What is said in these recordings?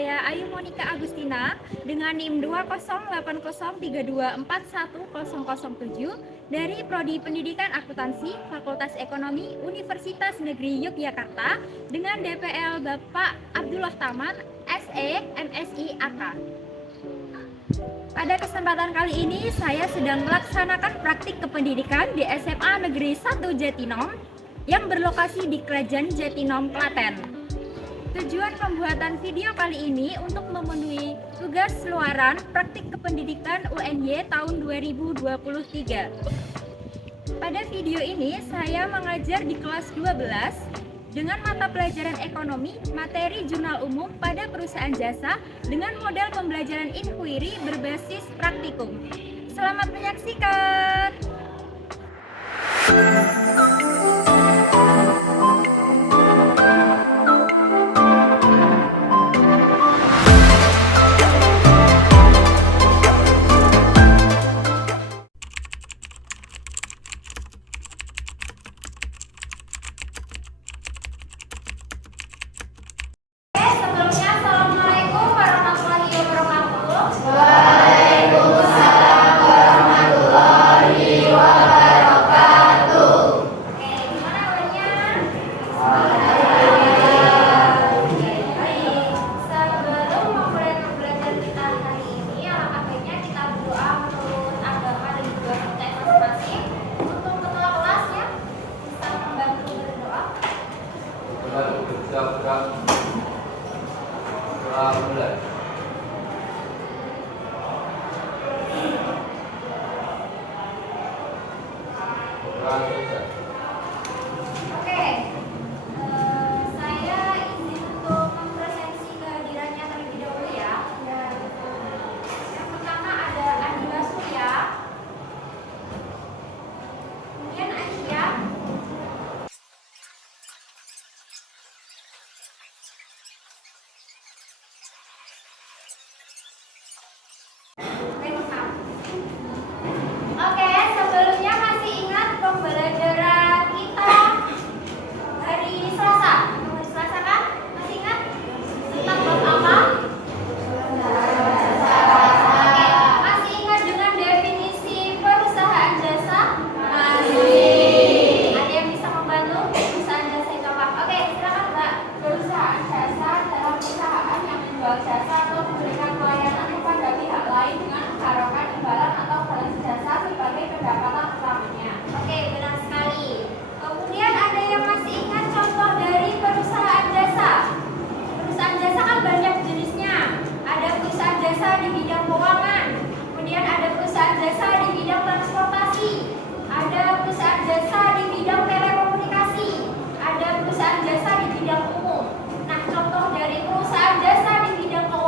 saya Ayu Monica Agustina dengan NIM 20803241007 dari Prodi Pendidikan Akuntansi Fakultas Ekonomi Universitas Negeri Yogyakarta dengan DPL Bapak Abdullah Taman, SE, MSI, AK. Pada kesempatan kali ini saya sedang melaksanakan praktik kependidikan di SMA Negeri 1 Jatinom yang berlokasi di Krajan Jatinom, Klaten. Tujuan pembuatan video kali ini untuk memenuhi tugas luaran praktik kependidikan UNY tahun 2023. Pada video ini saya mengajar di kelas 12 dengan mata pelajaran ekonomi, materi jurnal umum pada perusahaan jasa dengan model pembelajaran inquiry berbasis praktikum. Selamat menyaksikan! Saya izin untuk mempresentasi kehadirannya terlebih dahulu ya. Yang pertama ada Andila Surya, kemudian Aisyah, Oke, sebelumnya masih ingat pembelajaran kita hari Selasa? Hari Selasa kan? Masih ingat? Tentang bab apa? Oke, masih ingat dengan definisi perusahaan jasa? Masih. Ada yang bisa membantu? Perusahaan jasa itu apa? Oke, silakan Mbak. Perusahaan jasa adalah perusahaan yang menjual jasa atau memberikan pelayanan kepada pihak lain dengan mengharapkan imbalan atau balas jasa sebagai pendapatan utamanya. Oke, benar sekali. Kemudian ada yang masih ingat contoh dari perusahaan jasa? Perusahaan jasa kan banyak jenisnya. Ada perusahaan jasa di bidang keuangan, kemudian ada perusahaan jasa di bidang transportasi, ada perusahaan jasa di bidang telekomunikasi, ada perusahaan jasa di bidang umum. Nah, contoh dari perusahaan jasa di bidang keuangan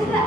juga.